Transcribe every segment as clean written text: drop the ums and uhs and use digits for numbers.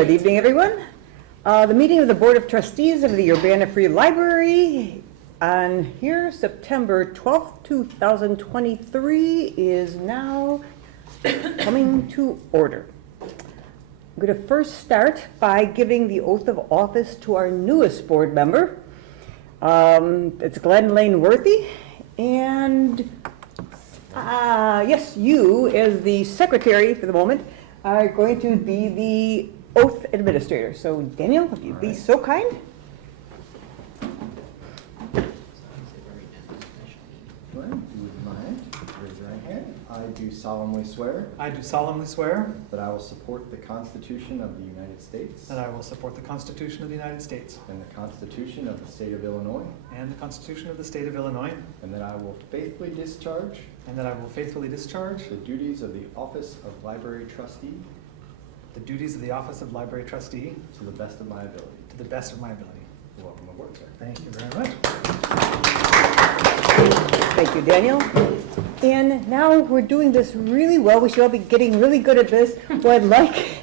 Good evening, everyone. The meeting of the Board of Trustees of the Urbana Free Library on here, September 12th, 2023, is now coming to order. I'm going to first start by giving the oath of office to our newest board member. It's Glenn Lane Worthy, and yes, you, as the secretary for the moment, are going to be the oath administrator. So Daniel, if you'd be so kind. Glenn, if you wouldn't mind, raise your right hand. I do solemnly swear I do solemnly swear that I will support the Constitution of the United States that I will support the Constitution of the United States and the Constitution of the State of Illinois, and the Constitution of the State of Illinois, and that I will faithfully discharge and that I will faithfully discharge the duties of the Office of Library Trustee the duties of the Office of Library Trustee to the best of my ability. to the best of my ability. Welcome aboard, sir. Thank you very much. Thank you, Daniel. And now we're doing this really well. We should all be getting really good at this. What I'd like,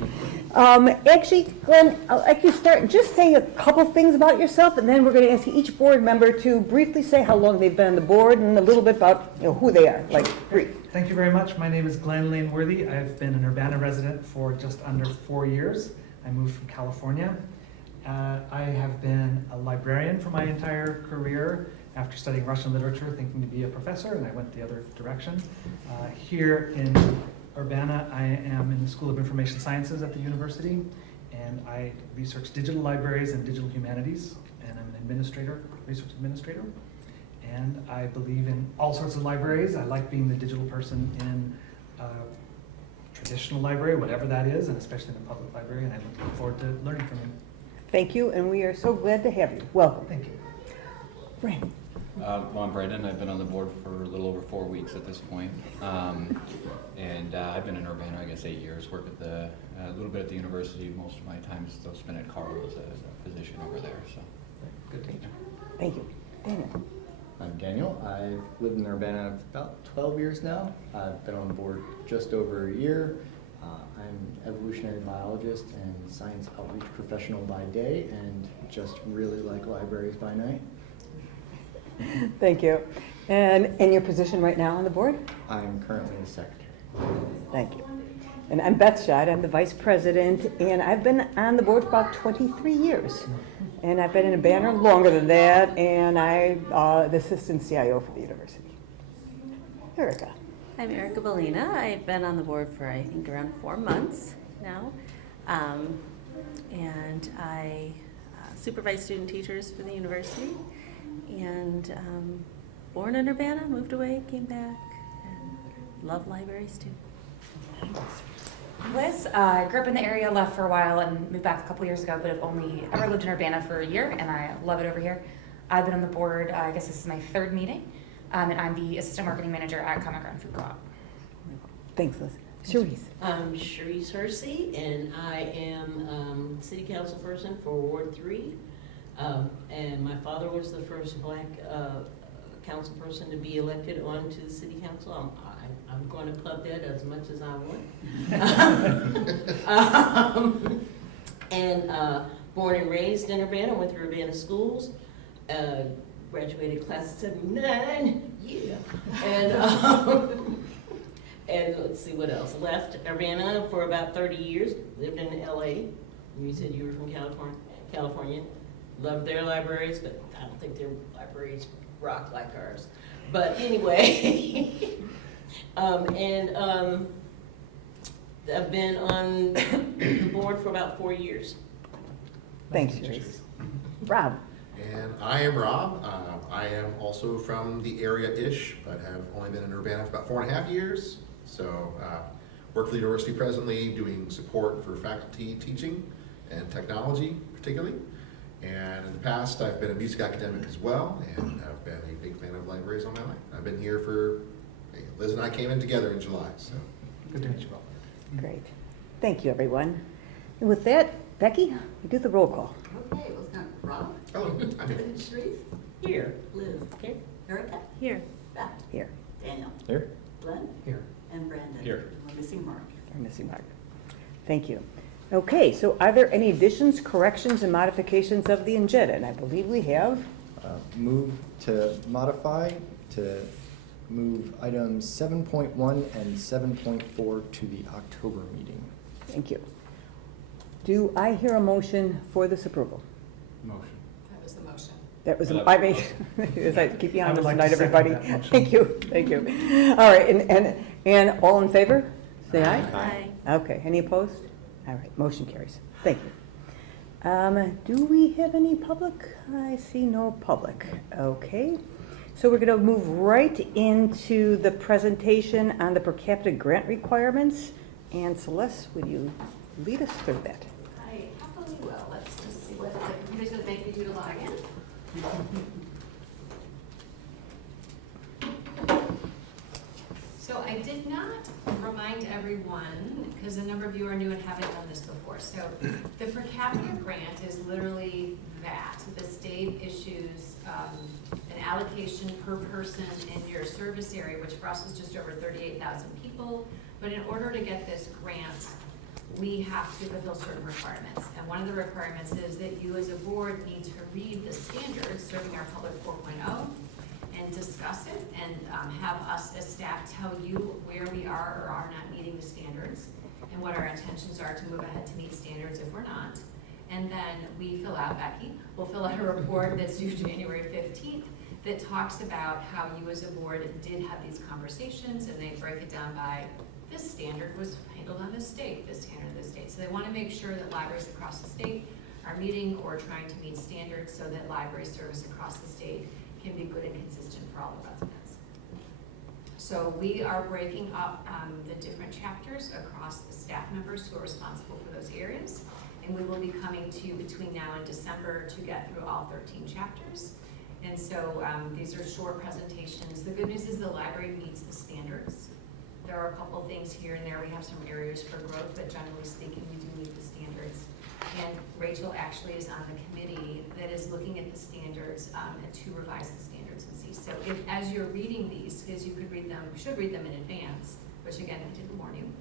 actually, Glenn, I'd like you to start just saying a couple things about yourself, and then we're going to ask each board member to briefly say how long they've been on the board and a little bit about who they are, like brief. Thank you very much. My name is Glenn Lane Worthy. I've been an Urbana resident for just under 4 years. I moved from California. I have been a librarian for my entire career. After studying Russian literature, thinking to be a professor, and I went the other direction. Here in Urbana, I am in the School of Information Sciences at the university, and I research digital libraries and digital humanities, and I'm an administrator, research administrator. And I believe in all sorts of libraries. I like being the digital person in a traditional library, whatever that is, and especially in a public library, and I look forward to learning from you. Thank you, and we are so glad to have you. Welcome. Thank you. Brandon. Well, I'm Brandon. I've been on the board for a little over 4 weeks at this point. And I've been in Urbana, I guess, 8 years. Work at a little bit at the university. Most of my time is still spent at Carl as a physician over there. So Good to meet you. Thank you. Daniel. I'm Daniel. I've lived in Urbana about 12 years now. I've been on the board just over a year. I'm an evolutionary biologist and science outreach professional by day, and just really like libraries by night. Thank you. And in your position right now on the board? I'm currently a secretary. Thank you. And I'm Beth Schott. I'm the vice president, and I've been on the board for about 23 years. And I've been in a banner longer than that, and I'm the assistant CIO for the university. Erica. I'm Erica Bellina. I've been on the board for, I think, around 4 months now. And I supervise student teachers for the university. And born in Urbana, moved away, came back, and love libraries too. Liz, I grew up in the area, left for a while, and moved back a couple years ago, but have only ever lived in Urbana for a year, and I love it over here. I've been on the board, I guess this is my 3rd meeting, and I'm the assistant marketing manager at Common Ground Food Co-op. Thanks, Liz. Cherise. I'm Cherise Hersey, and I am city council person for Ward 3. And my father was the first black council person to be elected onto the city council. I'm going to pub that as much as I want. And born and raised in Urbana, went through Urbana schools, graduated class of 79, yeah. And let's see what else. Left Urbana for about 30 years, lived in LA. You said you were from California. Loved their libraries, but I don't think their libraries rock like ours. But anyway, I've been on the board for about 4 years. Thanks, Cherise. Rob. And I am Rob. I am also from the area-ish, but have only been in Urbana for about 4.5 years. So work for the university presently, doing support for faculty teaching and technology particularly. And in the past, I've been a music academic as well, and have been a big fan of libraries all my life. I've been here for, Liz and I came in together in July, so. Good to meet you all. Great. Thank you, everyone. And with that, Becky, we do the roll call. Okay, well, it's not Rob. Hello, I'm here. Cherise. Here. Liz. Okay. Erica. Here. Beth. Here. Daniel. Here. Glenn. Here. And Brandon. Here. We're missing Mark. We're missing Mark. Thank you. Okay, so are there any additions, corrections, and modifications of the agenda? And I believe we have. Move to modify to move items 7.1 and 7.4 to the October meeting. Thank you. Do I hear a motion for this approval? Motion. That was the motion. That was, Well, I that mean, was- as I keep you I on would this like to tonight, second everybody. that motion. Thank you, thank you. All right, and all in favor? Say aye. Aye. Okay, any opposed? All right, motion carries. Thank you. Do we have any public? I see no public. Okay, so we're going to move right into the presentation on the per capita grant requirements. And Celeste, would you lead us through that? I happily will. Let's just see what the computer's gonna make me do to log in. So I did not remind everyone, because a number of you are new and haven't done this before. So the per capita grant is literally that. The state issues an allocation per person in your service area, which for us is just over 38,000 people. But in order to get this grant, we have to fulfill certain requirements. And one of the requirements is that you as a board need to read the standards, Serving Our Public 4.0, and discuss it, and have us as staff tell you where we are or are not meeting the standards, and what our intentions are to move ahead to meet standards if we're not. And then we fill out, Becky will fill out a report that's due January 15th that talks about how you as a board did have these conversations, and they break it down by this standard was handled on this date, this standard this date. So they want to make sure that libraries across the state are meeting or trying to meet standards so that library service across the state can be good and consistent for all the residents. So we are breaking up the different chapters across the staff members who are responsible for those areas. And we will be coming to you between now and December to get through all 13 chapters. And so these are short presentations. The good news is the library meets the standards. There are a couple things here and there. We have some areas for growth, but generally speaking, we do meet the standards. And Rachel actually is on the committee that is looking at the standards and to revise the standards and see. So if, as you're reading these, because you could read them, should read them in advance, which again, I didn't warn you.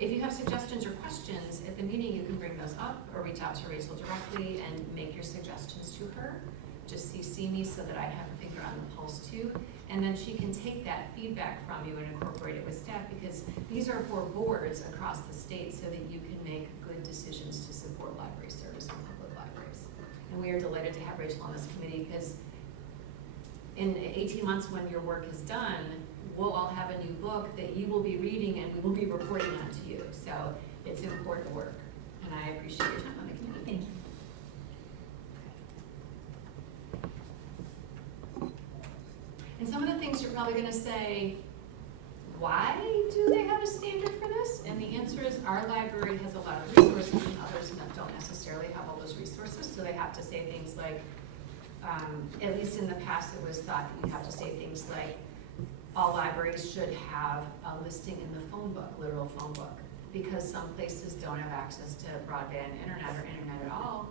If you have suggestions or questions at the meeting, you can bring those up or reach out to Rachel directly and make your suggestions to her. Just CC me so that I have a finger on the pulse too. And then she can take that feedback from you and incorporate it with staff, because these are for boards across the state so that you can make good decisions to support library service and public libraries. And we are delighted to have Rachel on this committee, because in 18 months when your work is done, we'll all have a new book that you will be reading and we will be reporting on to you. So it's important work, and I appreciate your time on the committee. Thank you. And some of the things you're probably gonna say, why do they have a standard for this? And the answer is our library has a lot of resources and others that don't necessarily have all those resources, so they have to say things like, at least in the past it was thought that you have to say things like, all libraries should have a listing in the phone book, literal phone book, because some places don't have access to broadband internet or internet at all.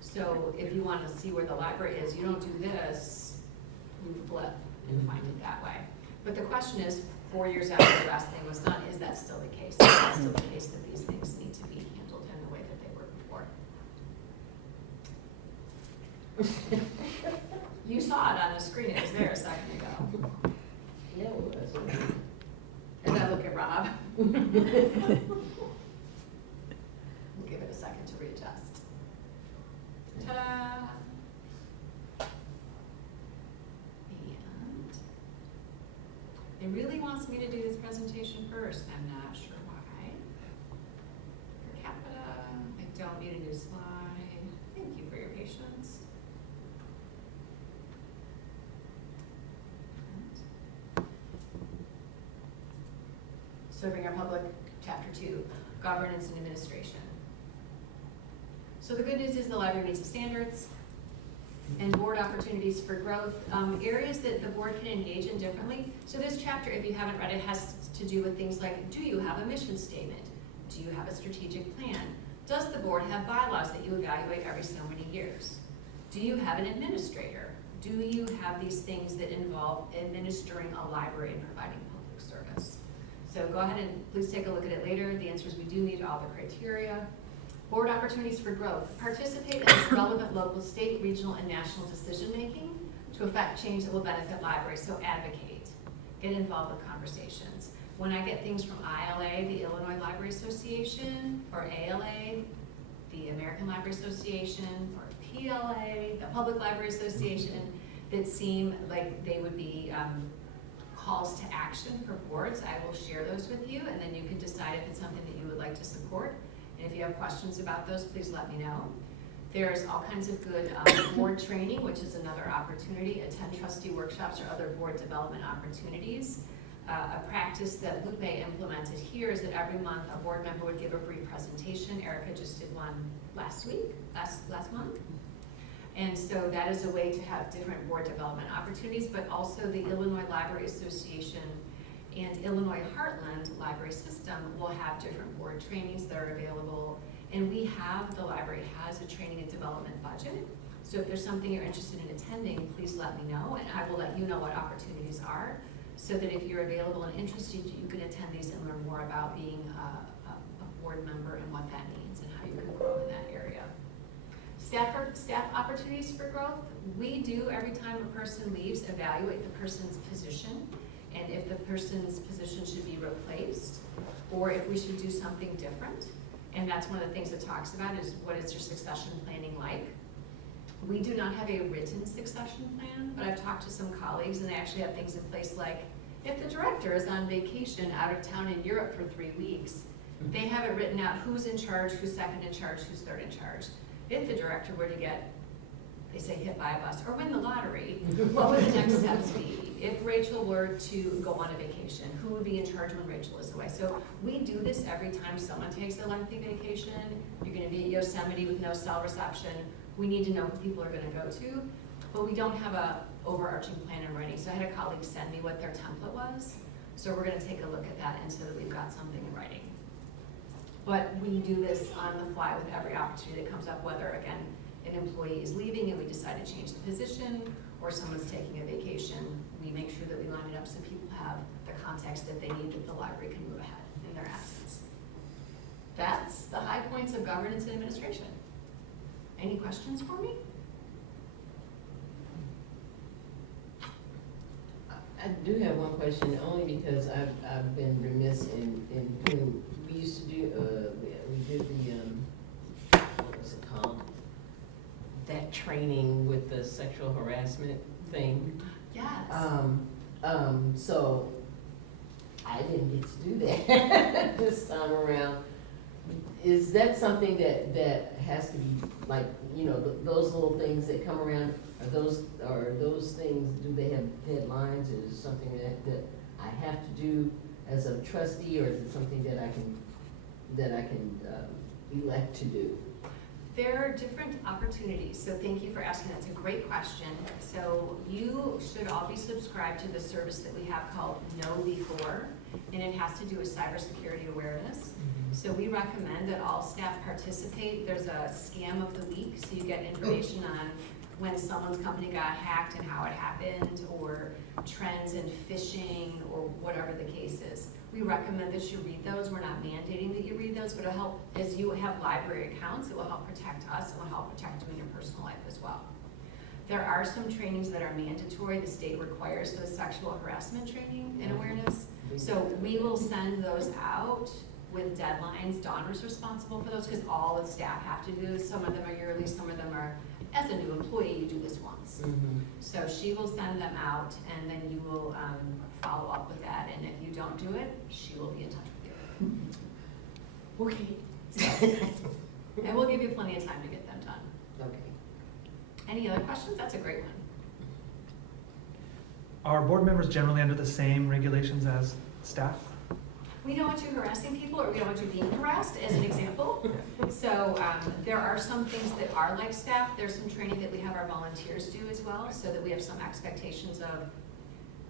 So if you want to see where the library is, you don't do this, you flip and find it that way. But the question is, 4 years after the last thing was done, is that still the case? Is that still the case that these things need to be handled in the way that they were before? You saw it on the screen, it was there a second ago. Yeah, it was. As I look at Rob. We'll give it a second to readjust. Ta-da! And it really wants me to do this presentation first. I'm not sure why. Per capita, I don't need a new slide. Thank you for your patience. Serving Our Public, Chapter 2, Governance and Administration. So the good news is the library meets the standards, and board opportunities for growth, areas that the board can engage in differently. So this chapter, if you haven't read it, has to do with things like, do you have a mission statement? Do you have a strategic plan? Does the board have bylaws that you evaluate every so many years? Do you have an administrator? Do you have these things that involve administering a library and providing public service? So go ahead and please take a look at it later. The answer is we do meet all the criteria. Board opportunities for growth. Participate in relevant local, state, regional, and national decision-making to affect change that will benefit libraries. So advocate. Get involved with conversations. When I get things from ILA, the Illinois Library Association, or ALA, the American Library Association, or PLA, the Public Library Association, that seem like they would be calls to action for boards, I will share those with you, and then you can decide if it's something that you would like to support. And if you have questions about those, please let me know. There's all kinds of good board training, which is another opportunity. Attend trustee workshops or other board development opportunities. A practice that Lupe implemented here is that every month a board member would give a brief presentation. Erica just did one last month. And so that is a way to have different board development opportunities, but also the Illinois Library Association and Illinois Heartland Library System will have different board trainings that are available. And the library has a training and development budget. So if there's something you're interested in attending, please let me know, and I will let you know what opportunities are, so that if you're available and interested, you can attend these and learn more about being a board member and what that means and how you can grow in that area. Staff opportunities for growth. We do, every time a person leaves, evaluate the person's position, and if the person's position should be replaced, or if we should do something different. And that's one of the things it talks about is what is your succession planning like? We do not have a written succession plan, but I've talked to some colleagues and they actually have things in place like, if the director is on vacation out of town in Europe for 3 weeks, they have it written out who's in charge, who's second in charge, who's third in charge. If the director were to get, they say, hit by a bus or win the lottery, what would the next steps be? If Rachel were to go on a vacation, who would be in charge when Rachel is away? So we do this every time someone takes a lengthy vacation. You're gonna be at Yosemite with no cell reception. We need to know who people are gonna go to, but we don't have a overarching plan in writing. So I had a colleague send me what their template was. So we're gonna take a look at that and so that we've got something in writing. But we do this on the fly with every opportunity that comes up, whether, again, an employee is leaving and we decide to change the position, or someone's taking a vacation. We make sure that we line it up so people have the context that they need, that the library can move ahead in their absence. That's the high points of governance and administration. Any questions for me? I do have one question, only because I've been remiss in doing, we used to do, we did the, what was it called? That training with the sexual harassment thing. Yes. So I didn't get to do that this time around. Is that something that has to be, like, you know, those little things that come around, are those things, do they have deadlines? Is it something that I have to do as a trustee, or is it something that I can elect to do? There are different opportunities, so thank you for asking. That's a great question. So you should all be subscribed to the service that we have called Know Before, and it has to do with cybersecurity awareness. So we recommend that all staff participate. There's a scam of the week, so you get information on when someone's company got hacked and how it happened, or trends in phishing, or whatever the case is. We recommend that you read those. We're not mandating that you read those, but it'll help, as you have library accounts, it will help protect us, it will help protect you in your personal life as well. There are some trainings that are mandatory. The state requires those sexual harassment training and awareness. So we will send those out with deadlines. Donna's responsible for those because all the staff have to do this. Some of them are yearly, some of them are, as a new employee, you do this once. So she will send them out, and then you will follow up with that. And if you don't do it, she will be in touch with you. Okay. So, and we'll give you plenty of time to get them done. Okay. Any other questions? That's a great one. Are board members generally under the same regulations as staff? We don't want you harassing people, or we don't want you being harassed, as an example. So there are some things that are like staff. There's some training that we have our volunteers do as well, so that we have some expectations of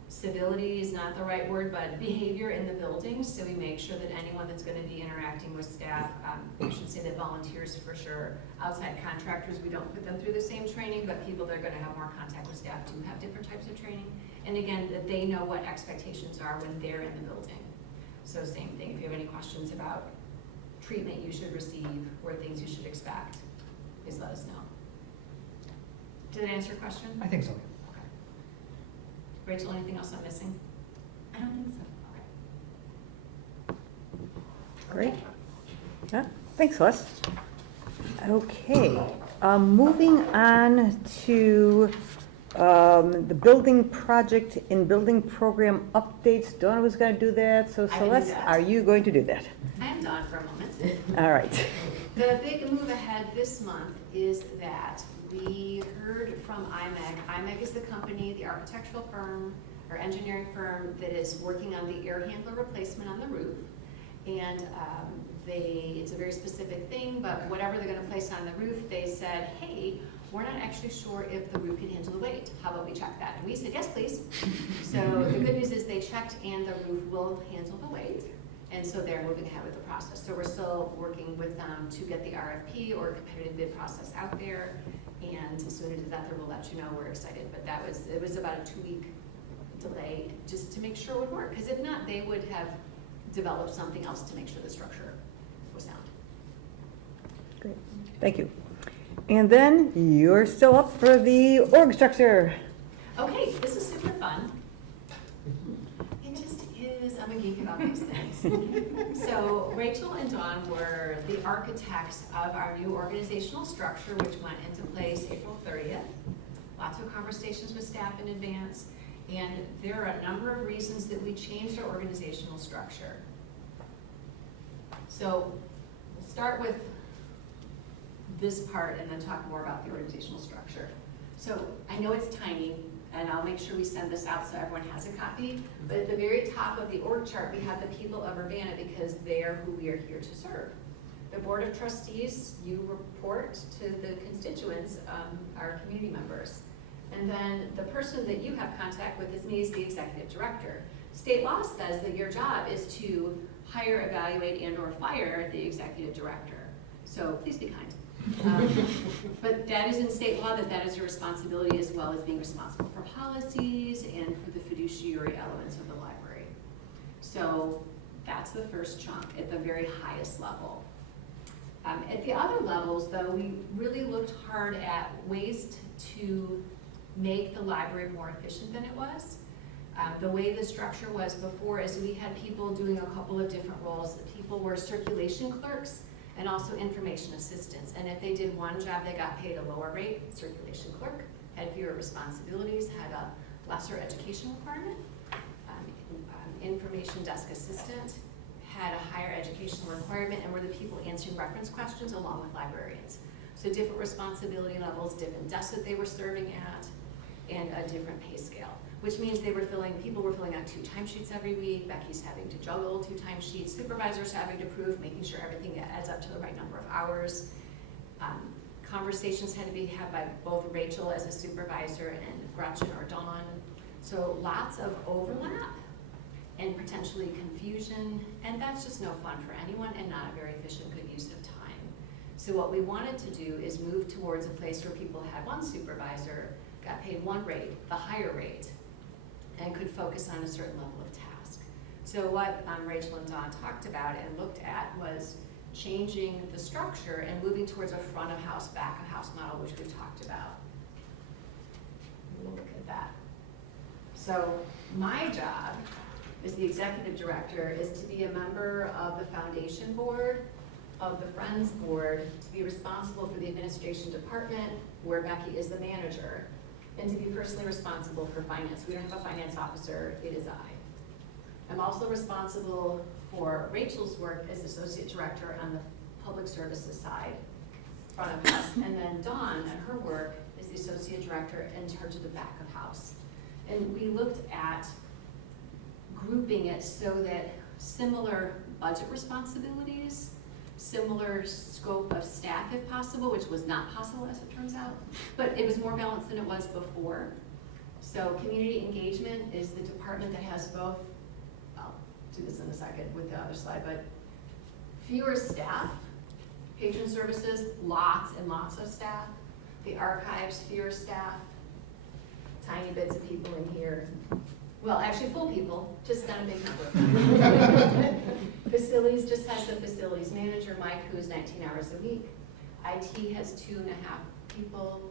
civility is not the right word, but behavior in the building. So we make sure that anyone that's going to be interacting with staff, I should say that volunteers for sure, outside contractors, we don't put them through the same training, but people that are going to have more contact with staff do have different types of training. And again, that they know what expectations are when they're in the building. So same thing, if you have any questions about treatment you should receive or things you should expect, please let us know. Did that answer your question? I think so. Okay. Rachel, anything else I'm missing? I don't think so. Okay. Great. Yeah, thanks, Les. Okay, moving on to the building project and building program updates. Donna was going to do that, so I can do Celeste, that. are you going to do that? I am Dawn for a moment. All right. The big move ahead this month is that we heard from IMEG. IMEG is the company, the architectural firm or engineering firm that is working on the air handler replacement on the roof. And it's a very specific thing, but whatever they're gonna place on the roof, they said, hey, we're not actually sure if the roof can handle the weight. How about we check that? And we said, yes, please. So the good news is they checked and the roof will handle the weight. And so they're moving ahead with the process. So we're still working with them to get the RFP or competitive bid process out there. And as soon as it's out there, we'll let you know. We're excited. But it was about a 2-week delay just to make sure it would work. Because if not, they would have developed something else to make sure the structure was sound. Great, thank you. And then you're still up for the org structure. Okay, this is super fun. It just is, I'm a geek about these things. So Rachel and Dawn were the architects of our new organizational structure, which went into place April 30th. Lots of conversations with staff in advance. And there are a number of reasons that we changed our organizational structure. So we'll start with this part and then talk more about the organizational structure. So I know it's tiny, and I'll make sure we send this out so everyone has a copy, but at the very top of the org chart, we have the people of Urbana because they are who we are here to serve. The Board of Trustees, you report to the constituents, our community members. And then the person that you have contact with is me as the executive director. State law says that your job is to hire, evaluate, and or fire the executive director. So please be kind. But that is in state law, that is your responsibility, as well as being responsible for policies and for the fiduciary elements of the library. So that's the first chunk at the very highest level. At the other levels, though, we really looked hard at ways to make the library more efficient than it was. The way the structure was before is we had people doing a couple of different roles. People were circulation clerks and also information assistants. And if they did one job, they got paid a lower rate. Circulation clerk had fewer responsibilities, had a lesser education requirement. Information desk assistant had a higher educational requirement and were the people answering reference questions along with librarians. So different responsibility levels, different desks that they were serving at, and a different pay scale, which means people were filling out 2 timesheets every week. Becky's having to juggle 2 timesheets. Supervisors having to prove, making sure everything adds up to the right number of hours. Conversations had to be had by both Rachel as a supervisor and Gretchen or Dawn. So lots of overlap and potentially confusion, and that's just no fun for anyone and not a very efficient, good use of time. So what we wanted to do is move towards a place where people had one supervisor, got paid one rate, the higher rate, and could focus on a certain level of task. So what Rachel and Dawn talked about and looked at was changing the structure and moving towards a front of house, back of house model, which we've talked about. We'll look at that. So my job as the executive director is to be a member of the foundation board, of the Friends board, to be responsible for the administration department, where Becky is the manager, and to be personally responsible for finance. We don't have a finance officer, it is I. I'm also responsible for Rachel's work as associate director on the public services side, front of house, and then Dawn and her work is the associate director in charge of the back of house. And we looked at grouping it so that similar budget responsibilities, similar scope of staff if possible, which was not possible as it turns out, but it was more balanced than it was before. So community engagement is the department that has both, I'll do this in a second with the other slide, but fewer staff. Patron services, lots and lots of staff. The archives, fewer staff. Tiny bits of people in here. Well, actually, full people, just not a big number. Facilities just has the facilities manager, Mike, who's 19 hours a week. IT has 2.5 people.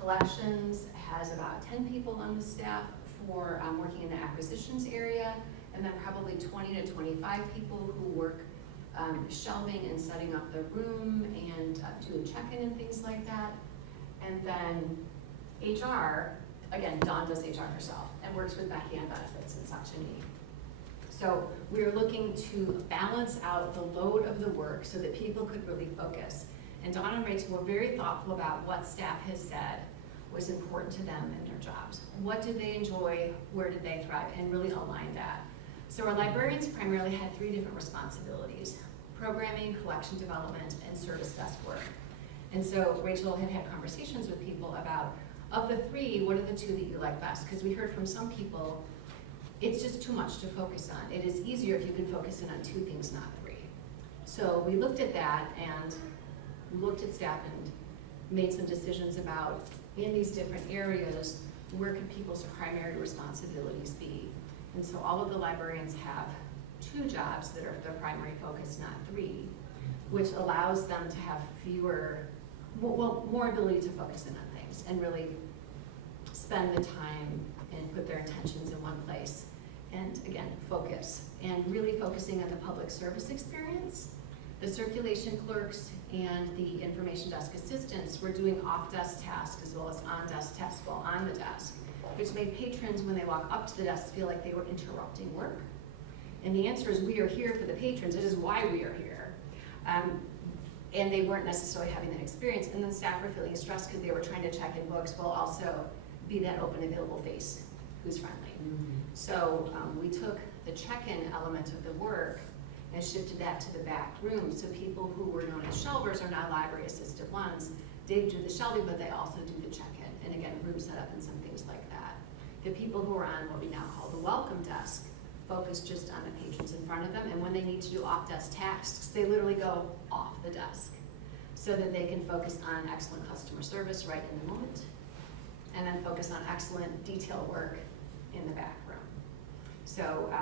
Collections has about 10 people on the staff for working in the acquisitions area, and then probably 20 to 25 people who work shelving and setting up the room and doing check-in and things like that. And then HR, again, Dawn does HR herself and works with Becky on benefits and such and me. So we're looking to balance out the load of the work so that people could really focus. And Dawn and Rachel were very thoughtful about what staff has said was important to them in their jobs. What did they enjoy? Where did they thrive? And really align that. So our librarians primarily had 3 different responsibilities: programming, collection development, and service desk work. And so Rachel had had conversations with people about, of the 3, what are the 2 that you like best? Because we heard from some people, it's just too much to focus on. It is easier if you can focus in on 2 things, not 3. So we looked at that and looked at staff and made some decisions about, in these different areas, where can people's primary responsibilities be? And so all of the librarians have 2 jobs that are their primary focus, not 3, which allows them to have more ability to focus in on things and really spend the time and put their intentions in one place. And again, focus, and really focusing on the public service experience. The circulation clerks and the information desk assistants were doing off-desk tasks as well as on-desk tasks while on the desk, which made patrons, when they walk up to the desk, feel like they were interrupting work. And the answer is, we are here for the patrons. It is why we are here. And they weren't necessarily having that experience. And the staff were feeling stressed because they were trying to check in books while also be that open, available face who's friendly. So we took the check-in element of the work and shifted that to the back room. So people who were known as shelvers are now library assistant ones. They do the shelving, but they also do the check-in. And again, room setup and some things like that. The people who are on what we now call the welcome desk focus just on the patrons in front of them. And when they need to do off-desk tasks, they literally go off the desk so that they can focus on excellent customer service right in the moment, and then focus on excellent detail work in the back room. So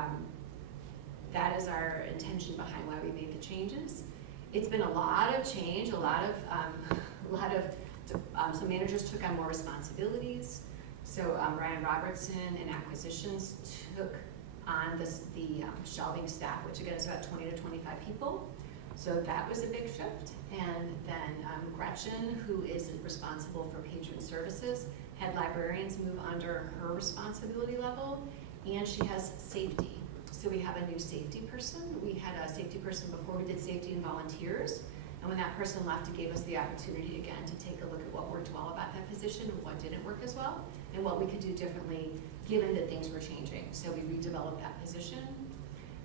that is our intention behind why we made the changes. It's been a lot of change, some managers took on more responsibilities. So Ryan Robertson in acquisitions took on the shelving staff, which again is about 20 to 25 people. So that was a big shift. And then Gretchen, who is responsible for patron services, had librarians move under her responsibility level, and she has safety. So we have a new safety person. We had a safety person before. We did safety and volunteers. And when that person left, it gave us the opportunity again to take a look at what worked well about that position and what didn't work as well, and what we could do differently given that things were changing. So we redeveloped that position.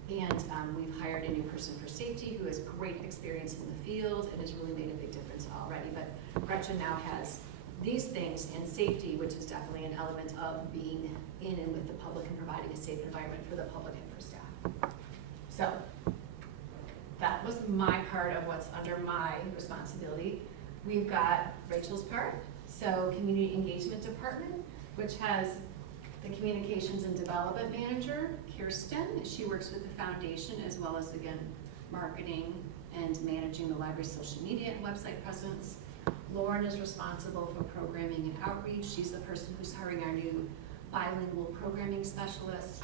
And we've hired a new person for safety who has great experience in the field and has really made a big difference already. But Gretchen now has these things, and safety, which is definitely an element of being in and with the public and providing a safe environment for the public and for staff. So that was my part of what's under my responsibility. We've got Rachel's part, so Community Engagement Department, which has the Communications and Development Manager, Kirsten. She works with the foundation as well as, again, marketing and managing the library's social media and website presence. Lauren is responsible for programming and outreach. She's the person who's hiring our new bilingual programming specialist.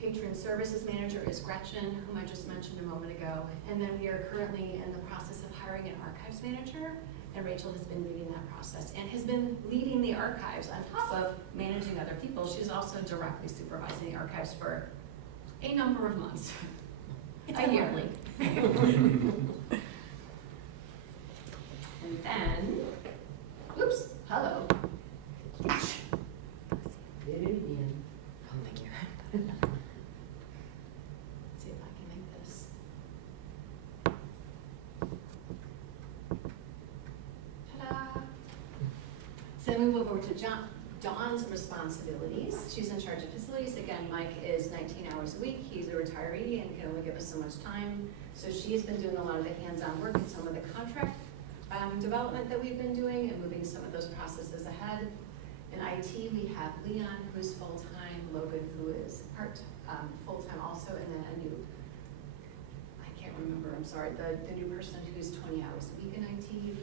Patron Services Manager is Gretchen, whom I just mentioned a moment ago. And then we are currently in the process of hiring an Archives Manager, and Rachel has been leading that process and has been leading the archives on top of managing other people. She's also directly supervising the archives for a number of months. It's a year. lovely. And then, oops, hello. Did it again. Thank you. Let's see if I can make this. Ta-da! So then we move over to Dawn's responsibilities. She's in charge of facilities. Again, Mike is 19 hours a week. He's a retiree and can only give us so much time. So she has been doing a lot of the hands-on work and some of the contract development that we've been doing and moving some of those processes ahead. In IT, we have Leon, who's full-time, Logan, who is full-time also, and then a new, I can't remember, I'm sorry, the new person who's 20 hours a week in IT.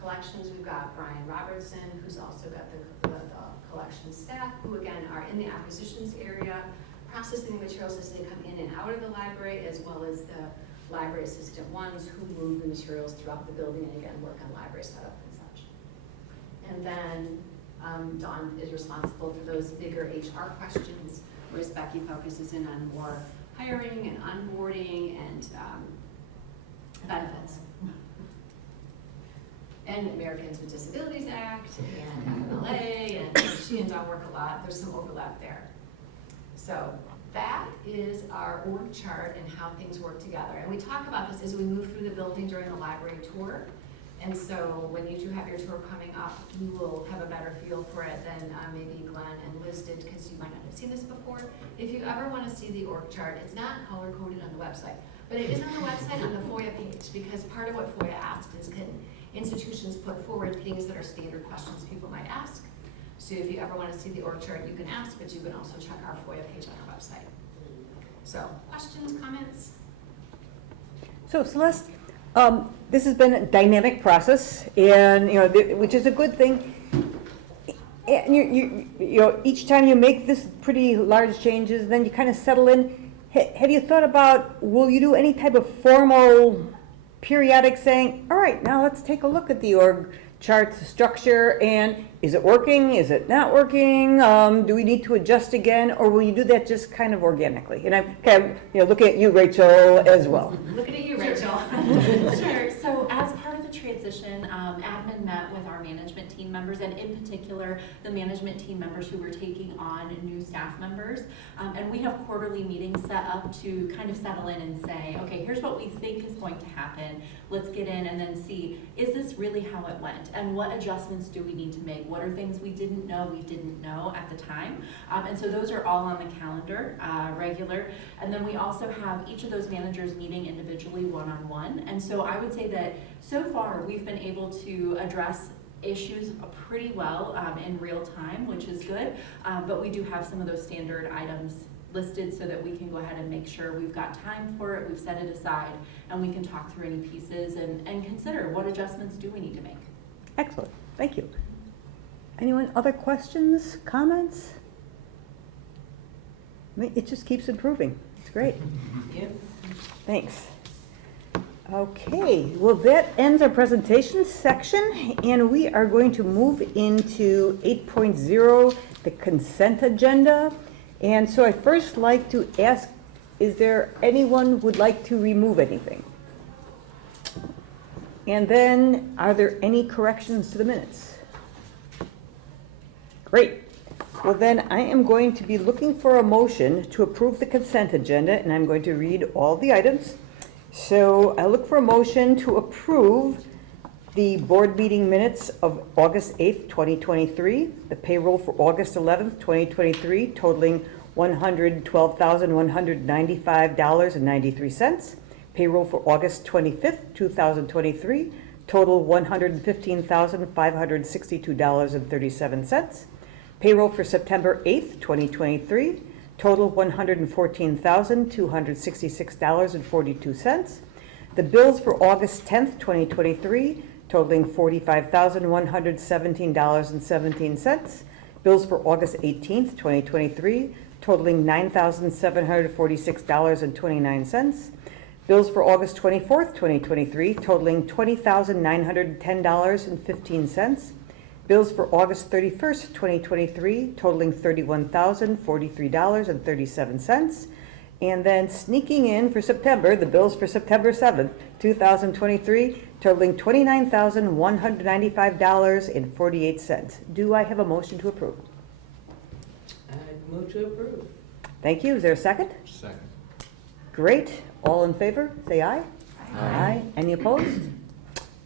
Collections, we've got Brian Robertson, who's also got the collections staff, who again are in the acquisitions area, processing materials as they come in and out of the library, as well as the library assistant ones who move the materials throughout the building and again work on library setup and such. And then Dawn is responsible for those bigger HR questions, whereas Becky focuses in on more hiring and onboarding and benefits. And Americans with Disabilities Act and FMLA, and she and Dawn work a lot. There's some overlap there. So that is our org chart and how things work together. And we talk about this as we move through the building during the library tour. And so when you do have your tour coming up, you will have a better feel for it than maybe Glenn and Liz did, because you might not have seen this before. If you ever want to see the org chart, it's not color-coded on the website, but it is on the website on the FOIA page, because part of what FOIA asks is can institutions put forward things that are standard questions people might ask. So if you ever want to see the org chart, you can ask, but you can also check our FOIA page on our website. So, questions, comments? So Celeste, this has been a dynamic process, and which is a good thing. And you know, each time you make this pretty large changes, then you kind of settle in. Have you thought about, will you do any type of formal periodic saying, all right, now let's take a look at the org chart structure, and is it working? Is it not working? Do we need to adjust again, or will you do that just kind of organically? And I'm kind of, looking at you, Rachel, as well. Looking at you, Rachel. Sure. So as part of the transition, admin met with our management team members, and in particular, the management team members who were taking on new staff members. And we have quarterly meetings set up to kind of settle in and say, okay, here's what we think is going to happen. Let's get in and then see, is this really how it went? And what adjustments do we need to make? What are things we didn't know at the time? And so those are all on the calendar, regular. And then we also have each of those managers meeting individually one-on-one. And so I would say that so far we've been able to address issues pretty well in real time, which is good. But we do have some of those standard items listed so that we can go ahead and make sure we've got time for it, we've set it aside, and we can talk through any pieces and consider what adjustments do we need to make. Excellent, thank you. Anyone, other questions, comments? I mean, it just keeps improving. It's great. Yep. Thanks. Okay, well, that ends our presentation section, and we are going to move into 8.0, the consent agenda. And so I'd first like to ask, is there anyone would like to remove anything? And then, are there any corrections to the minutes? Great. Well, then I am going to be looking for a motion to approve the consent agenda, and I'm going to read all the items. So I look for a motion to approve the board meeting minutes of August 8th, 2023, the payroll for August 11th, 2023, totaling $112,195.93. Payroll for August 25th, 2023, total $115,562.37. Payroll for September 8th, 2023, total $114,266.42. The bills for August 10th, 2023, totaling $45,117.17. Bills for August 18th, 2023, totaling $9,746.29. Bills for August 24th, 2023, totaling $20,910.15. Bills for August 31st, 2023, totaling $31,043.37. And then sneaking in for September, the bills for September 7th, 2023, totaling $29,195.48. Do I have a motion to approve? I move to approve. Thank you. Is there a second? Second. Great. All in favor, say aye. Aye. Any opposed?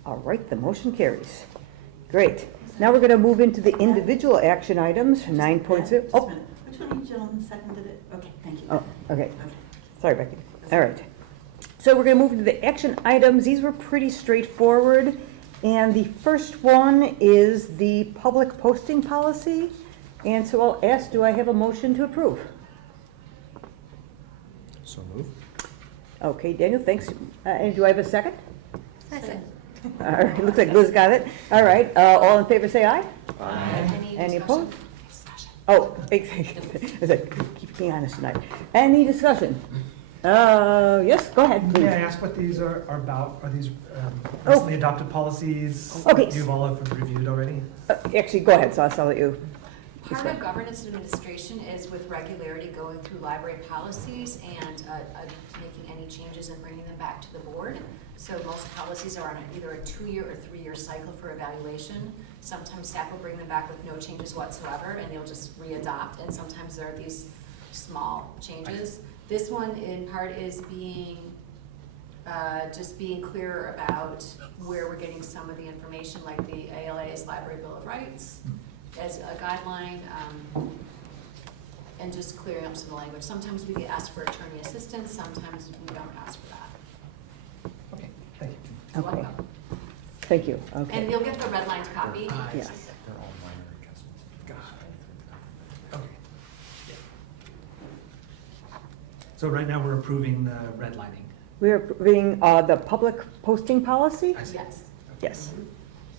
All right, the motion carries. Great. Now we're going to move into the individual action items, 9.0. Oh, Which one of you gentlemen seconded it? Okay, thank you. oh, okay. Sorry, Becky. All right. So we're going to move into the action items. These were pretty straightforward. And the first one is the public posting policy. And so I'll ask, do I have a motion to approve? So move. Okay, Daniel, thanks. And do I have a second? Second. All right, looks like Liz got it. All right, all in favor, say aye. Any discussion? opposed? Oh, I said, keep me honest tonight. Any discussion? Yes, go ahead, May I please. ask what these are about? Are these Oh. recently adopted policies? Okay. You've all have reviewed already? Actually, go ahead, so I'll let you. Part of governance and administration is with regularity going through library policies and making any changes and bringing them back to the board. So most policies are on either a 2-year or 3-year cycle for evaluation. Sometimes staff will bring them back with no changes whatsoever and they'll just re-adopt. And sometimes there are these small changes. This one in part is just being clearer about where we're getting some of the information, like the ALA's Library Bill of Rights as a guideline, and just clearing up some of the language. Sometimes we get asked for attorney assistance, sometimes we don't ask for that. Okay, thank you. You're Okay. welcome. Thank you, And okay. you'll get the redlined copy. Yes. They're all minor adjustments. Got Okay. So right now, we're approving the redlining. We're approving the public posting policy? I see. Yes. Yes.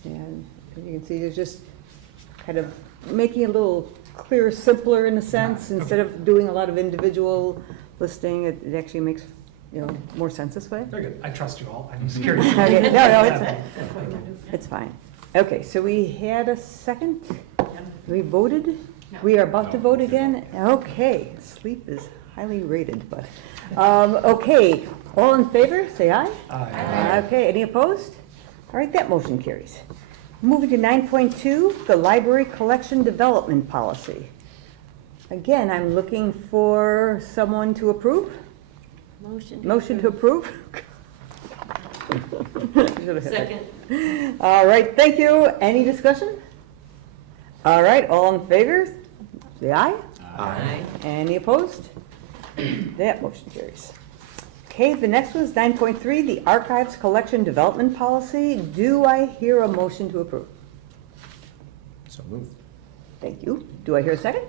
And as you can see, there's just kind of making it a little clearer, simpler in a sense. Yeah, okay. Instead of doing a lot of individual listing, it actually makes, more sense this way. Very good. I trust you all. I'm just curious. Okay, no, it's, Thank you. it's fine. Okay, so we had a second. We voted? No. We are about to vote again? Okay, sleep is highly rated, but, okay. All in favor, say aye. Aye. Okay, any opposed? All right, that motion carries. Moving to 9.2, the library collection development policy. Again, I'm looking for someone to approve. Motion to approve? Should've hit that. Second. All right, thank you. Any discussion? All right, all in favor, say aye. Aye. Any opposed? That motion carries. Okay, the next one is 9.3, the archives collection development policy. Do I hear a motion to approve? So move. Thank you. Do I hear a second?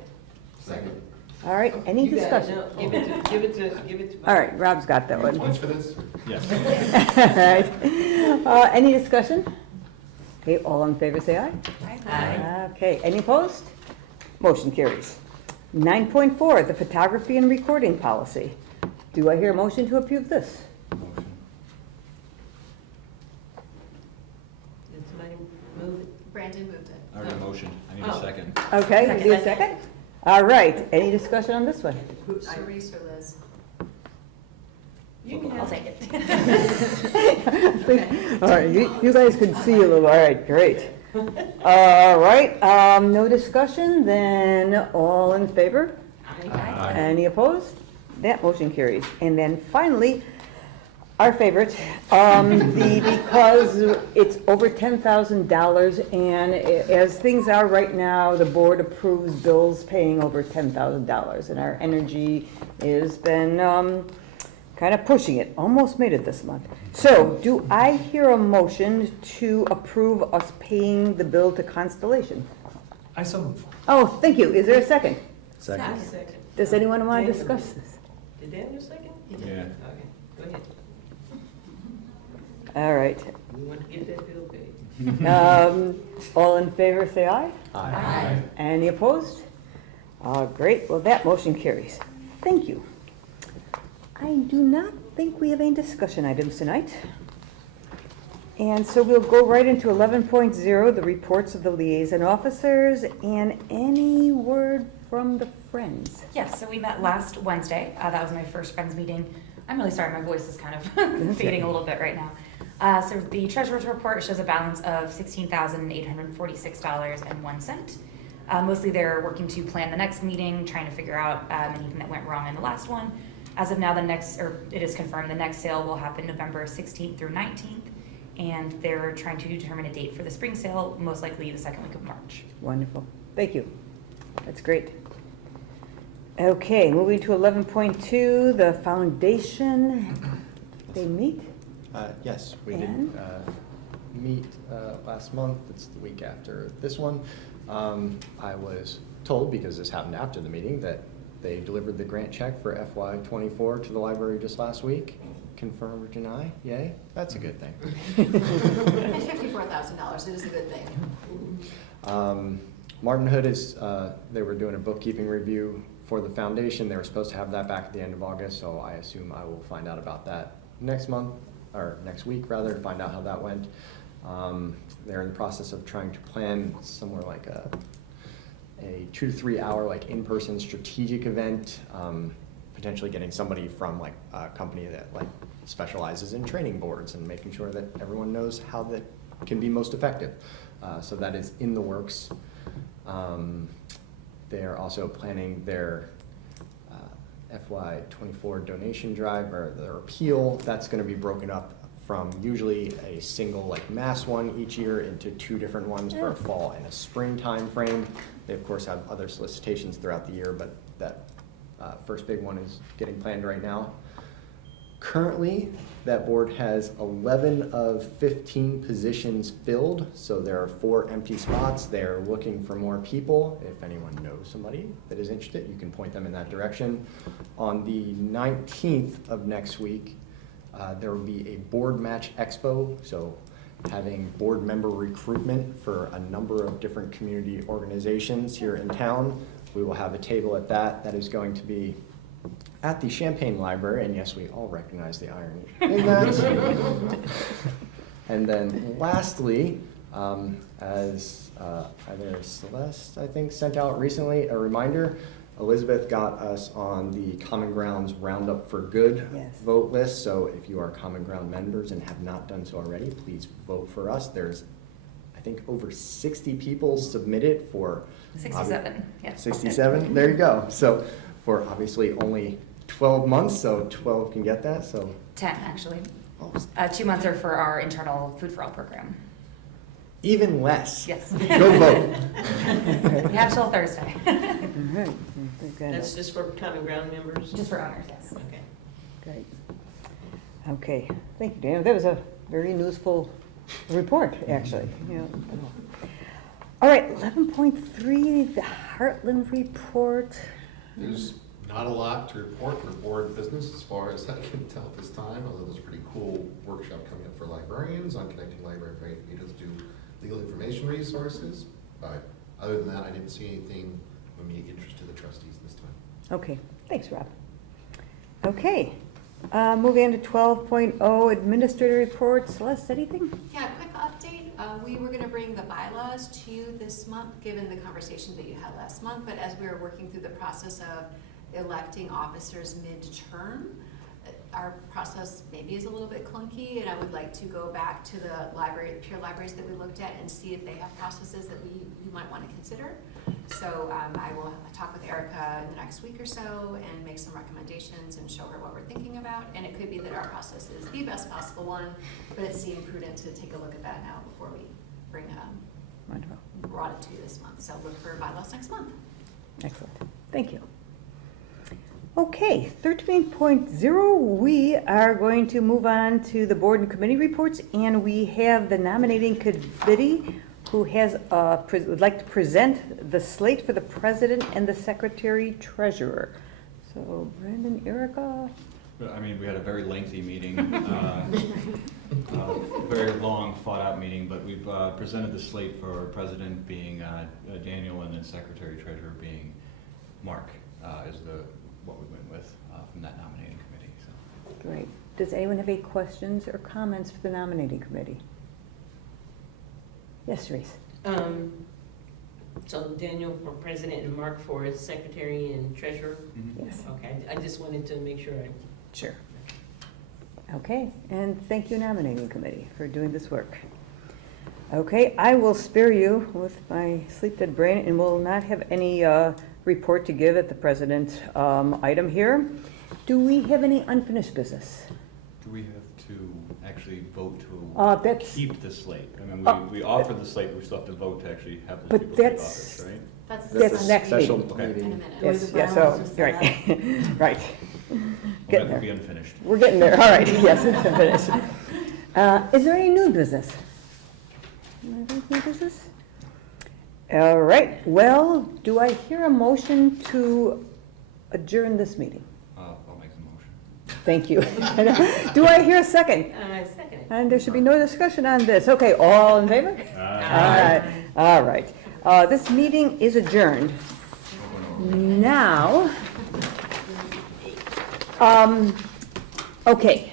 Second. All right, any You got it. discussion? No, give it to. All right, Rob's got that one. Points for this? Yes. All right. Any discussion? Okay, all in favor, say aye. Aye. Okay, any opposed? Motion carries. 9.4, the photography and recording policy. Do I hear a motion to approve this? Motion. Did somebody move it? Brandon moved it. I already motioned. I need a Oh. second. Okay, you need a second? All right, any discussion on this one? Sharice or Liz? You can I'll have take it. All right, you guys can see a little, all right, great. All right, no discussion, then all in favor? Aye. Any opposed? That motion carries. And then finally, our favorite, because it's over $10,000, and as things are right now, the board approves bills paying over $10,000, and our energy has been kind of pushing it, almost made it this month. So, do I hear a motion to approve us paying the bill to Constellation? I so move. Oh, thank you. Is there a second? Second. Second. Does anyone want to Daniel. discuss this? Did Daniel second? Yeah. Okay, go ahead. All right. We want to get that bill paid. All in favor, say aye. Aye. Any opposed? Great, well, that motion carries. Thank you. I do not think we have any discussion items tonight. And so we'll go right into 11.0, the reports of the liaison officers, and any word from the Friends. Yes, so we met last Wednesday. That was my first Friends meeting. I'm really sorry, my voice is kind of fading a little bit right now. So the treasurer's report shows a balance of $16,846.01. Mostly they're working to plan the next meeting, trying to figure out anything that went wrong in the last one. As of now, it is confirmed the next sale will happen November 16th through 19th. And they're trying to determine a date for the spring sale, most likely the second week of March. Wonderful. Thank you. That's great. Okay, moving to 11.2, the foundation. They meet? Yes, we And? did meet last month. It's the week after this one. I was told, because this happened after the meeting, that they delivered the grant check for FY '24 to the library just last week. Confirm or deny? Yay? That's a good thing. It's $54,000, it is a good thing. Martin Hood is, they were doing a bookkeeping review for the foundation. They were supposed to have that back at the end of August, so I assume I will find out about that next month, or next week rather, to find out how that went. They're in the process of trying to plan somewhere like a 2 to 3 hour like in-person strategic event, potentially getting somebody from like a company that like specializes in training boards and making sure that everyone knows how that can be most effective. So that is in the works. They're also planning their FY '24 donation drive, or their appeal. That's going to be broken up from usually a single like mass one each year into 2 different ones for a fall and a spring time frame. They of course have other solicitations throughout the year, but that first big one is getting planned right now. Currently, that board has 11 of 15 positions filled, so there are 4 empty spots. They're looking for more people. If anyone knows somebody that is interested, you can point them in that direction. On the 19th of next week, there will be a board match expo, so having board member recruitment for a number of different community organizations here in town. We will have a table at that. That is going to be at the Champaign Library, and yes, we all recognize the irony in that. And then lastly, as either Celeste, I think, sent out recently a reminder, Elizabeth got us on the Common Grounds Roundup for Good vote list. So if you are Common Ground members and have not done so already, please vote for us. There's, I think, over 60 people submitted for 67, yeah. 67, there you go. So for obviously only 12 months, so 12 can get that, so. 10, actually. 2 months are for our internal Food for All program. Even less. Yes. Go vote. We have till Thursday. That's just for Common Ground members? Just for owners, yes. Okay. Great. Okay, thank you, Dana. That was a very useful report, actually. Yeah. All right, 11.3, the Heartland report. There's not a lot to report for board business as far as I can tell at this time, although there's a pretty cool workshop coming up for librarians on connecting library data to legal information resources. But other than that, I didn't see anything of immediate interest to the trustees this time. Okay, thanks, Rob. Okay, moving on to 12.0, administrator report. Celeste, anything? Yeah, quick update. We were gonna bring the bylaws to you this month, given the conversation that you had last month, but as we were working through the process of electing officers mid-term, our process maybe is a little bit clunky, and I would like to go back to the peer libraries that we looked at and see if they have processes that you might want to consider. So I will talk with Erica in the next week or so and make some recommendations and show her what we're thinking about. And it could be that our process is the best possible one, but it seemed prudent to take a look at that now before we brought it to you this month. So look for bylaws next month. Excellent, thank you. Okay, 13.0, we are going to move on to the board and committee reports, and we have the nominating committee who has would like to present the slate for the president and the secretary treasurer. So Brandon, Erica. I mean, we had a very lengthy meeting, very long thought-out meeting, but we've presented the slate for president being Daniel, and then secretary treasurer being Mark is what we went with from that nominating committee. So. Great. Does anyone have any questions or comments for the nominating committee? Yes, Therese. So Daniel for president and Mark for secretary and treasurer? Mm-hmm. Yes. Okay, I just wanted to make sure. Sure. Okay, and thank you, nominating committee, for doing this work. Okay, I will spare you with my sleep-dead brain and will not have any report to give at the present item here. Do we have any unfinished business? Do we have to actually vote to keep the slate? I mean, we offered the slate, but we still have to vote to actually have those people take office, right? That's next special meeting. meeting. Yes, so, right, right. That will be unfinished. We're getting there, all right, yes, it's unfinished. Is there any new business? New business? All right, well, do I hear a motion to adjourn this meeting? I'll make the motion. Thank you. Do I hear a second? Second. And there should be no discussion on this. Okay, all in favor? Aye. All right. This meeting is adjourned. Now, okay,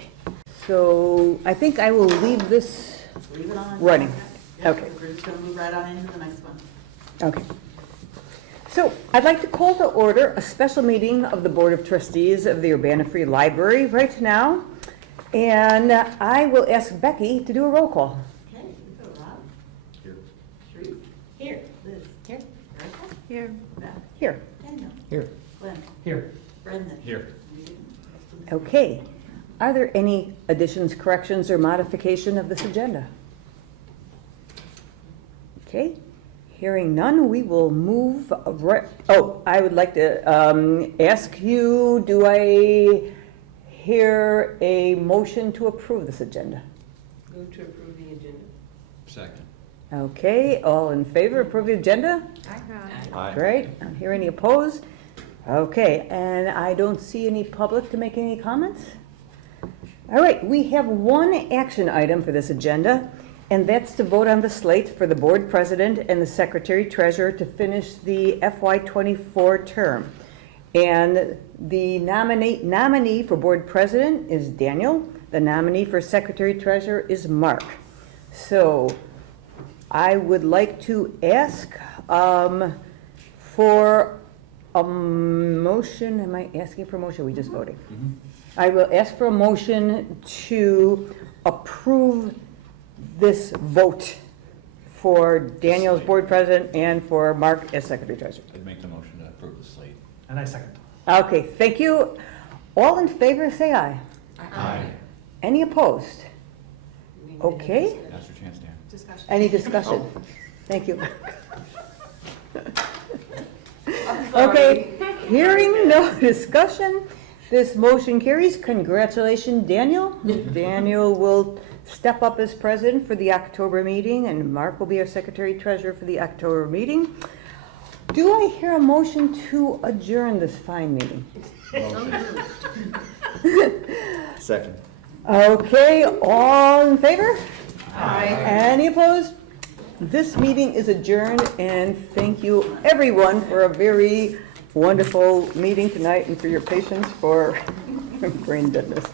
so I think I will leave this Leave it on. running. Yep, Okay. we're just gonna move right on into the next one. Okay. So I'd like to call to order a special meeting of the Board of Trustees of the Urbana Free Library right now. And I will ask Becky to do a roll call. Okay, we go Rob, Here. Sheree, Here. Liz. Here. Erica, Here. Beth, Here. Daniel, Here. Glenn, Here. Brendan. Here. Okay. Are there any additions, corrections, or modification of this agenda? Okay. Hearing none, we will move right. Oh, I would like to ask you, do I hear a motion to approve this agenda? Move to approve the agenda. Second. Okay, all in favor of approving the agenda? Aye. Great. I don't hear any opposed. Okay, and I don't see any public to make any comments? All right, we have one action item for this agenda, and that's to vote on the slate for the board president and the secretary treasurer to finish the FY24 term. And the nominee for board president is Daniel. The nominee for secretary treasurer is Mark. So I would like to ask for a motion. Am I asking for a motion? Are we just voting? Mhm. I will ask for a motion to approve this vote for Daniel as board president and for Mark as secretary treasurer. I'd make the motion to approve the slate. And I second. Okay, thank you. All in favor, say aye. Aye. Any opposed? We need to have Okay. discussion. That's your chance, Dan. Discussion. Any discussion? Thank you. Okay, hearing no discussion, this motion carries. Congratulations, Daniel. Daniel will step up as president for the October meeting, and Mark will be our secretary treasurer for the October meeting. Do I hear a motion to adjourn this fine meeting? Second. Okay, all in favor? Aye. Any opposed? This meeting is adjourned, and thank you, everyone, for a very wonderful meeting tonight and for your patience for brain deadness.